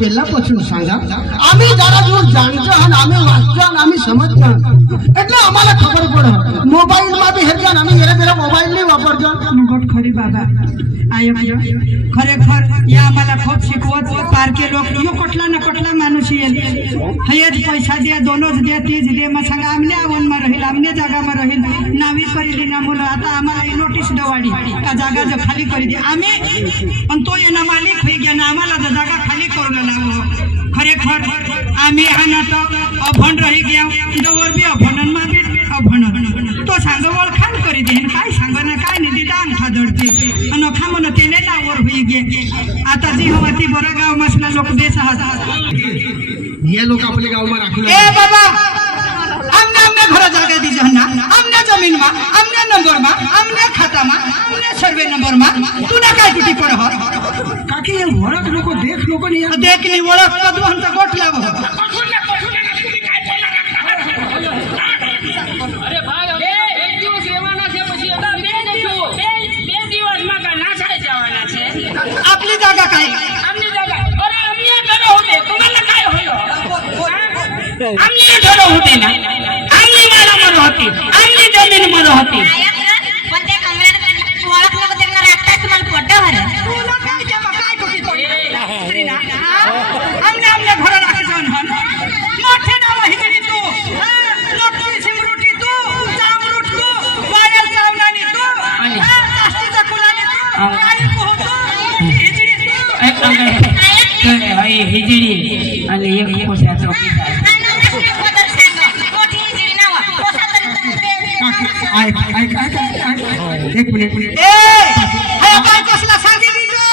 पहिल्यापासून सांगा आम्ही जरा जो जाणतो आणि आम्ही वाचतो आणि आम्ही समजतो એટલે आम्हाला खबर पड मोबाईल માં બી હેરજા આम्ही જરા જરા મોબાઈલ ની વાપરજો गोट खरी बाबा आयो खरेखर या आम्हाला खूप शिकवत पारके लोक यो कटला ना कटला माणूस येईल हयत पैसा द्या दोनच द्या तीच दे मग सांगा आमने आवन मा राहील आमने जागा मा राहील नावी करेली ना मुलं आता आम्हाला नोटीस दवाडी का जागा जो खाली करी दे आम्ही पण तो येना मालिक होई गया ना आम्हाला जागा खाली करून लागलो खरेखर आम्ही हा नाटक अभण रही गया दवर बी अभणन मा बी अभणन तो सांग ओळखाण करी देन काय सांग ना काय नाही दिदा अंगठा दडते आणि खामन तेने नावर होई गे आता जी होती बरा गाव मसला लोक देश हात ये लोक आपले गाव मा राखले ए बाबा हमने घर जागा दी जहना हमने जमीन मा हमने नंबर मा हमने खाता मा हमने सर्वे नंबर मा तू ना काय टूटी पड़ हो काकी ये वरक लोक देख लोक नहीं देख नी ओळख कदू हम त गोट लाव अरे भाई एक दिवस રહેવાના છે પછી અમે બે જશું બે દિવસમાં કા ના છાડે જવાના છે आपली जागा काय આમની જાગા અરે અમને ઘરે હોતે તમારે કાય હોયો અમને ઘરે હોતે ના આમની મારા મરો હતી આમની જમીન મરો હતી पण त्या कमऱ्यात ओळख नको त्यांना राखताय तुम्हाला पोटा भर तुला काय जमा काय टूटी पड़ हमने हमने घर राख जान हन मोठे नाव हिजरी तू लोटी सिमरुटी तू चामरुट तू वायल चावनानी तू काष्टीचा कुलानी तू काय पोहतो हिजरी तू हिजडी आणि एक कोसा चौकीदार एक मिनिट ए हे काय कसला सांगी दीजो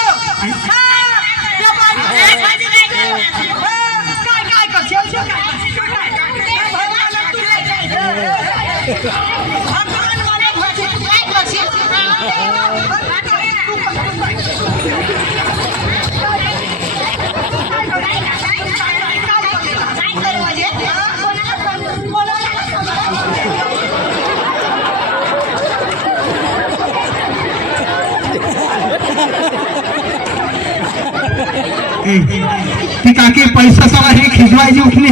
काय काय करशील काय भगवान मला भरशील काय करशील ती काकी पैसा सवा हे खिजवायची उठली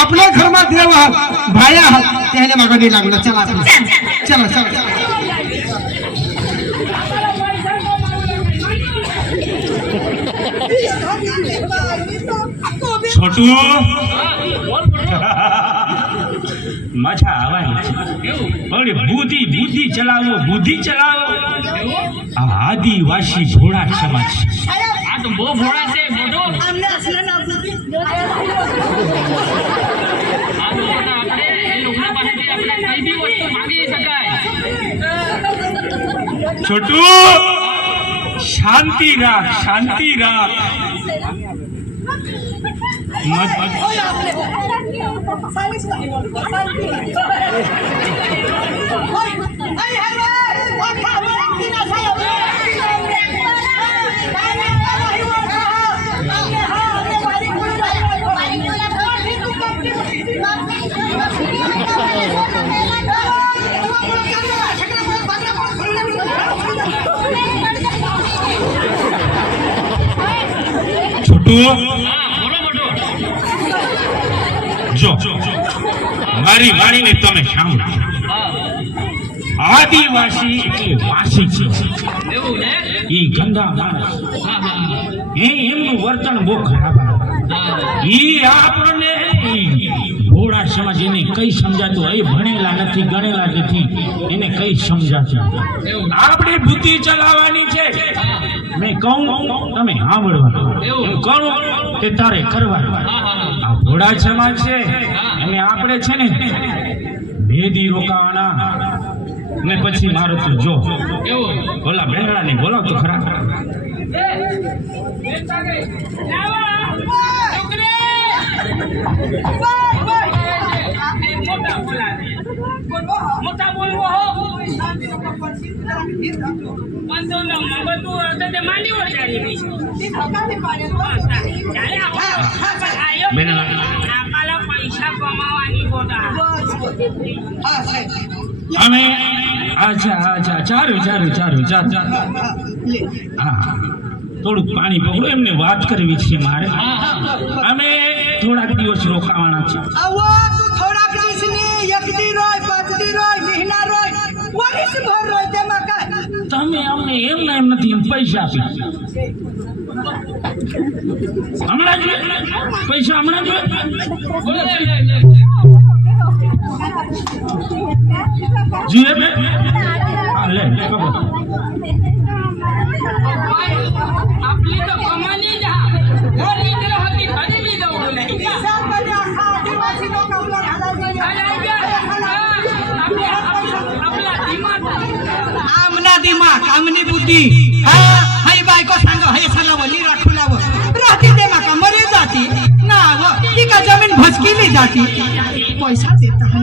आपल्या घरमा देव आहात भाया आहात त्याने मागं नाही लागलं चला आपलं चला चला छोटू मजा આવવાની છે બુદ્ધિ બુદ્ધિ ચલાવો આ આદિવાસી ભોળા સમાજ આ તો બહુ ભોળા છે મોટો हमने असला ना बुद्धि આ તો મોટા આપણે એ લોકોના પાસેથી આપણે કઈ બી વસ્તુ માંગી શકાય છોટુ શાંતિ રાખ મત છોટુ જો મારી વાણીને તમે સાંભળો આદિવાસી એટલે વાસી છે એવું ને એ ગંદા માણસ એમનું વર્તન બહુ ખરાબ ઈ આપણને ભોળા સમાજ એને કઈ સમજાતું એ ભણેલા નથી ગણેલા નથી એને કઈ સમજાતું આપણે બુદ્ધિ ચલાવવાની છે મેં કહું તમે સાંભળવાનું હું કહું તે તારે કરવાનું આ ભોળા સમાજ છે અને આપણે છે ને ભેદી રોકાવાના ને પછી મારું તું જો ઓલા બેંગડા ને બોલો તો ખરા મોટા બોલવો હો વાંધો ન બધું તે માંડી વળજાની આપણા પૈસા કમાવાની ગોટા અમે અચ્છા ચારું હા થોડુંક પાણી પકડો, એમને વાત કરવી છે મારે. અમે થોડાક દિવસ રોકાવાના છે. આવો તું થોડાક દિવસ ની એક દી રોય, 5 દી રોય, મહિના રોય, વર્ષ ભર રોય તેમાં કાંઈ. તમે અમને એમ નથી, એમ પૈસા આપી હમણાં જોઈએ પૈસા, હમણાં જોઈએ. જીએ બે હા લે ખબર. આપલી તો કમાની જા ઘર નીકળો હતી ખરીદી દઉં નહીં સાત બજે આખા આદિવાસી લોકો આપણા આપલા દિમાગ આમના દિમાગ, આમની બુદ્ધિ. હા હઈ બાયકો सांग हय सलावली राखुलाव राहती ते माका मरे जाती ना व ती का जमीन भसकीली जाती. पैसा देता है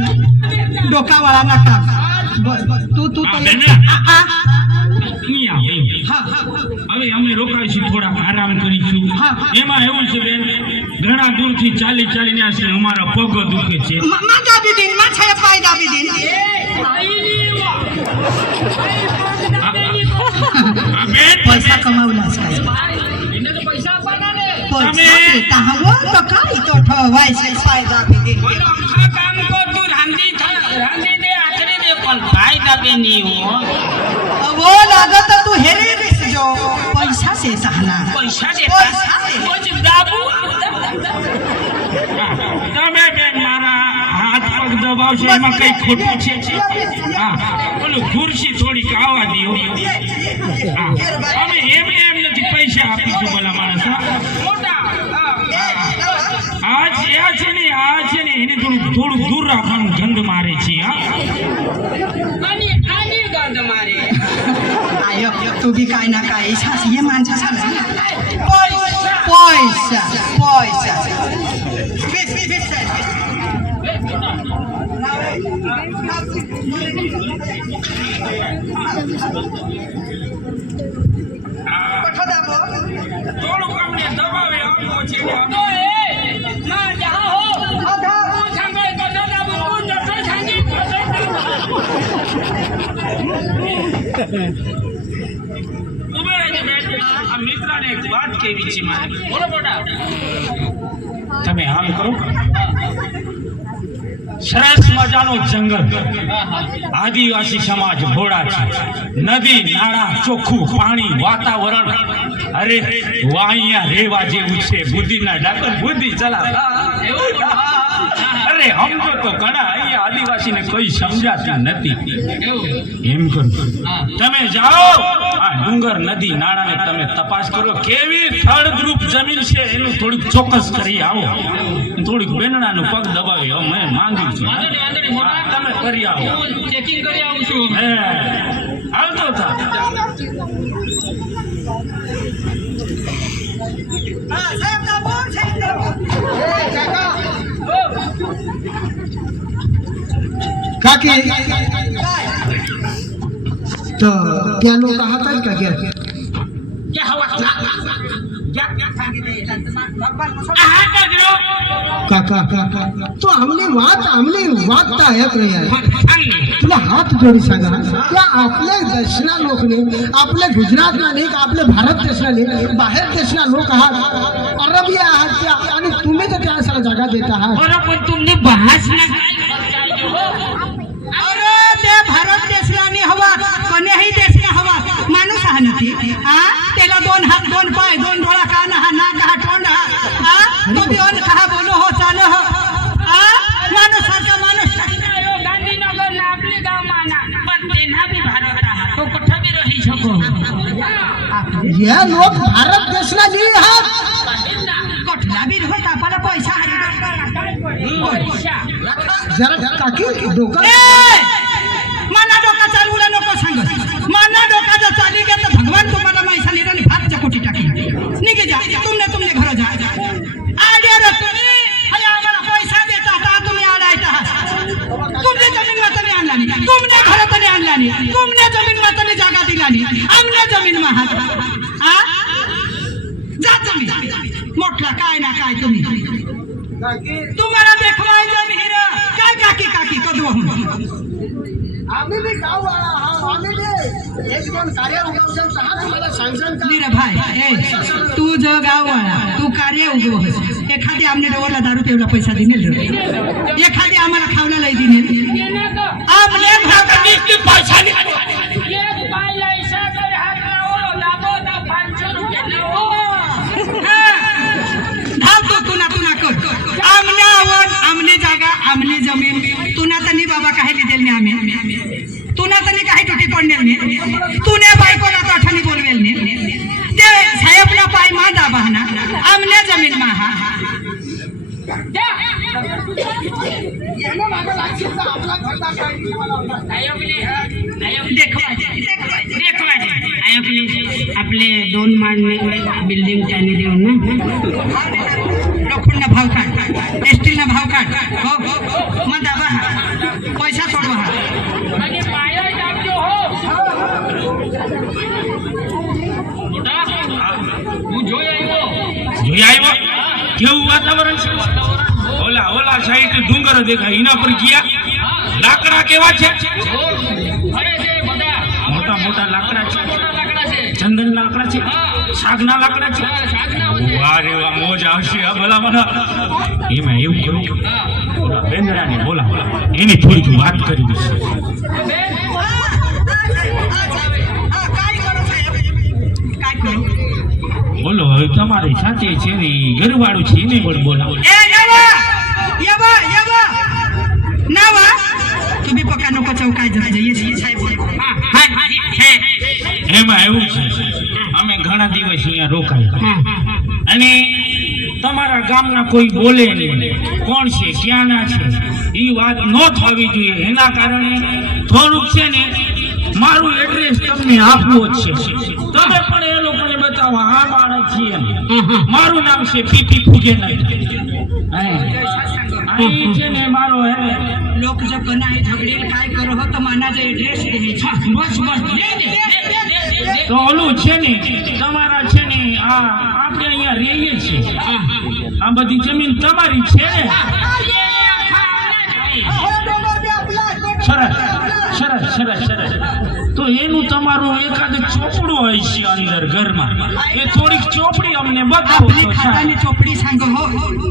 डोकावाळा ना काम. बस बस तू तू હા, तो બેન. અહીંયા હવે અમે રોકાઈશું, થોડા આરામ કરીશું. એમાં એવું છે બેન, ઘણા દૂરથી ચાલી ચાલીને આશરે અમારા પગ દુખે છે. मा दाबी दिन मा छाया पाय दाबी दिन. આ બેન पैसा कमावलाच काय એને તો પૈસા આપવાના ને पैसा देता हवो तो काय तो ठवाय से पाय दाबी दिन. બોલો આ કામ કર તું રાંધી દે આખરી દે પણ ફાયદા બે નહીં હો वो लागत तू हेरे दिस जो पैसा से सहना પૈસા દે પૈસા દે. પછી દાબુ તમે બેન મારા હાથ પગ દબાવશો એમાં કઈ ખોટું છે? હા બોલો ખુરશી થોડીક આવવા દો. હા અમે એમ નથી પૈસા આપીશું ભલા માણસ. મોટા આ છે ને એને થોડું દૂર રાખવાનું, ગંધ મારે છે. હા આની ગંધ મારે आयो तू भी काय ना काय सास ये माणसा पैसा पैसा થોડુંક અમને દબાવે આપવો છે. તો એ ના જા હો તું સાંભળ તો ના દાબુ તું જતો સાંજી ઉભા રહેજો બેન. આ મિત્રને એક વાત કહેવી છે મારે. બોલો મોટા તમે આમ કરો, સરસ મજાનો જંગલ, આદિવાસી સમાજ ભોળા છે, નદી નાળા, ચોખ્ખું પાણી, વાતાવરણ. અરે અહીંયા રેવા જેવું છે. બુદ્ધિના ડાકર બુદ્ધિ ચલાવ. અરે સમજો તો ઘણા અહીંયા આદિવાસીને કોઈ સમજાતું નથી. એમ કરો તમે જાઓ, આ ડુંગર નદી નાળાને તમે તપાસ કરો, કેવી ફળદ્રુપ જમીન છે એનું થોડુંક ચોક્કસ કરી આવો. થોડીક બેનડાનું પગ દબાવી અમે માંગ્યું છે. હા, તમે કરી આવો. ચેકિંગ કરી આવું છું હે આવતો થા. કાકી તો ત્યાં લોકો હતા કે ગયા? क्या हुआ હા કરજો. કાકા તો આમની વાત તા એક યાર सांगने तुला हात जोडी सांगा त्या आपल्या देशना लोकने, आपल्या गुजरातला नाही, आपल्या भारत देशला नाही, बाहेर देशना लोक आहात, अरबिया आहात त्या, आणि तुम्ही तर त्या सगळ्या जागा देत आहात. बरं पण तुमने बहास ना अरे ते भारत देशला नाही हवा, कोण्याही देशला हवा माणूस हा नक्की. हा त्याला 2 हात 2 पाय 2 डोळा कान हा नाक हा तोंड हा तो बिन कहा बोलो हो चाल हो. हा माणूस सारखा माणूस गांधीनगर ना आपले गाव माना पण त्यांना बी भारत आहात तो कुठं बी रही શકો या लोक भारत देशला नाही आहात. कठला बी होय आपला पैसा हरी जरा काकी डोकं माना डोका चालवला नको सांग. माना डोका जर चाली गेला तर भगवान तुम्हाला मैसा लिहिलं भात चकोटी टाकी निघे जा. तुमने घर जा आड्या रे तुम्ही हया आम्हाला पैसा देता आता तुम्ही आडायता. तुमने जमीन मातनी आणला नाही, तुमने घर तरी आणला नाही, तुमने जमीन मातनी जागा दिला नाही, आमने जमीन मा हात हा जा तुम्ही मोठला काय ना काय तुम्ही तुम्हाला देखवायचं विहीर काय काकी ती कदवा हूँ आम्ही बी गाववाला आहोत. आम्ही बी एक दोन कार्य उगवतो सहा तुम्हाला सांगसान का नीरा भाई ए तू जो गाववाला तू कार्य उगवस एखादी आमने डवरला दारू तेवढा पैसा दिनेल रे एखादी आम्हाला खावला लई दिनेल आमने आता नुसती पैसा नाही. एक बाईला इशारा हात लावो लावो ना 500 रुपये लावो. धाव तो तुना कर आमने आवड आमने जागा आमने जमीन तुना तनी बाबा काहे लिदेल ने आम्ही तुना तनी काहे टुटी पडनेल ने तुने बायकोला तो आठवणी बोलवेल ने ते साहेबला पाय मा दाबाना आमने जमीन मा हा यानं मागं लागशील तर आपला घरचा काय आपले 2 माळने बिल्डिंग त्याने देऊन ना लोखंड भाव काढ एसटीला भाव काढ हो मग दाबा हा पैसा सोडवा हा आणि पाया टाकतो हो મોટા હું જોઈ આવ્યો કેવું વાતાવરણ છે. ઓલા સાઈડ ડુંગર દેખાય એના પર ગયા લાકડા કેવા છે. અરે છે બધા મોટા મોટા લાકડા છે. મોટા લાકડા છે ચંદન લાકડા છે. શાકના લાકડા છે. વાહ રે વાહ મોજ આવશે આ ભલા મને. એમાં એવું કરું ઓલા બેંદરાને બોલાવો એની થોડીક વાત કરી દઈશ. બોલો હવે તમારી સાથે છે ને ઘરવાળું છે એને પણ બોલાવો. નાવા તું બી પક્કા નો ચૌકાઈ જઈએ છીએ સાહેબ એમાં એવું છે અમે ઘણા દિવસ અહીંયા રોકાયા અને તમારા ગામના કોઈ બોલે નહીં કોણ છે ક્યાંના છે એ વાત ન થવી જોઈએ. એના કારણે થોડુંક છે ને મારું એડ્રેસ તમને આપવું જ છે. તમે પણ એ લોકોને બતાવો આ બાળક છે એમ. મારું નામ છે પીપી પૂજન. અહીં છે ને મારો હે लोग जब बनाए झगड़े काय करो हो तो माना जो एड्रेस दे બસ તો ઓલું છે ને તમારા છે ને આ આપણે અહીંયા રહીએ છીએ આ બધી જમીન તમારી છે ને. સરસ સરસ સરસ સરસ. તો એનું તમારું એકાદ ચોપડું હોય છે અંદર ઘરમાં એ થોડીક ચોપડી અમને બતાવો आपली તો खातानी સારું. चोपड़ी सांग हो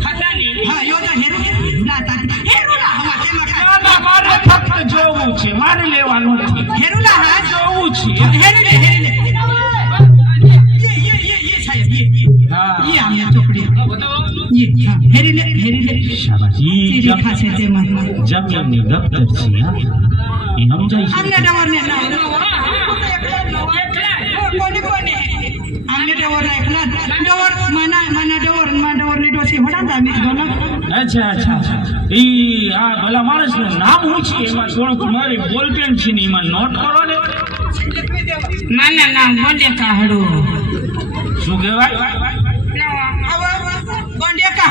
ખાતાની हाँ यो तो हेरू हेरूला हवा ते मका ના, ના, મારે ફક્ત જોવું છે મારે લેવાનું નથી. हेरूला हा જોવું છે. हेरीले ये साहेब हाँ। ये हमने चोपड़ी ये हाँ हेरीले શાબાશ. ઈ तेरी खासे ते मन જમીનની દફતર છે હા એ સમજાય છે. हमने डवर ने ना कोणी कोणी हमने डवर एकला डवर मना डवर ने डोसी होडा दामी दोना અચ્છા અચ્છા અચ્છા. ઈ આ ભલા માણસનું નામ શું છે એમાં થોડુંક મારી બોલપેન છે ને એમાં નોટ કરો ને. ના ના બોલે કાહડો શું કહેવાય. गोंडिया का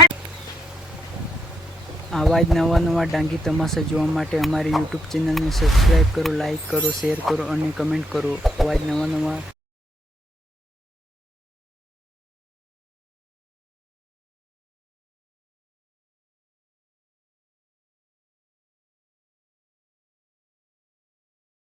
આવા જ નવા ડાંગી તમાશા જોવા માટે અમારી યુટ્યુબ ચેનલને સબસ્ક્રાઈબ કરો, લાઈક કરો, શેર કરો અને કમેન્ટ કરો. આવા જ નવા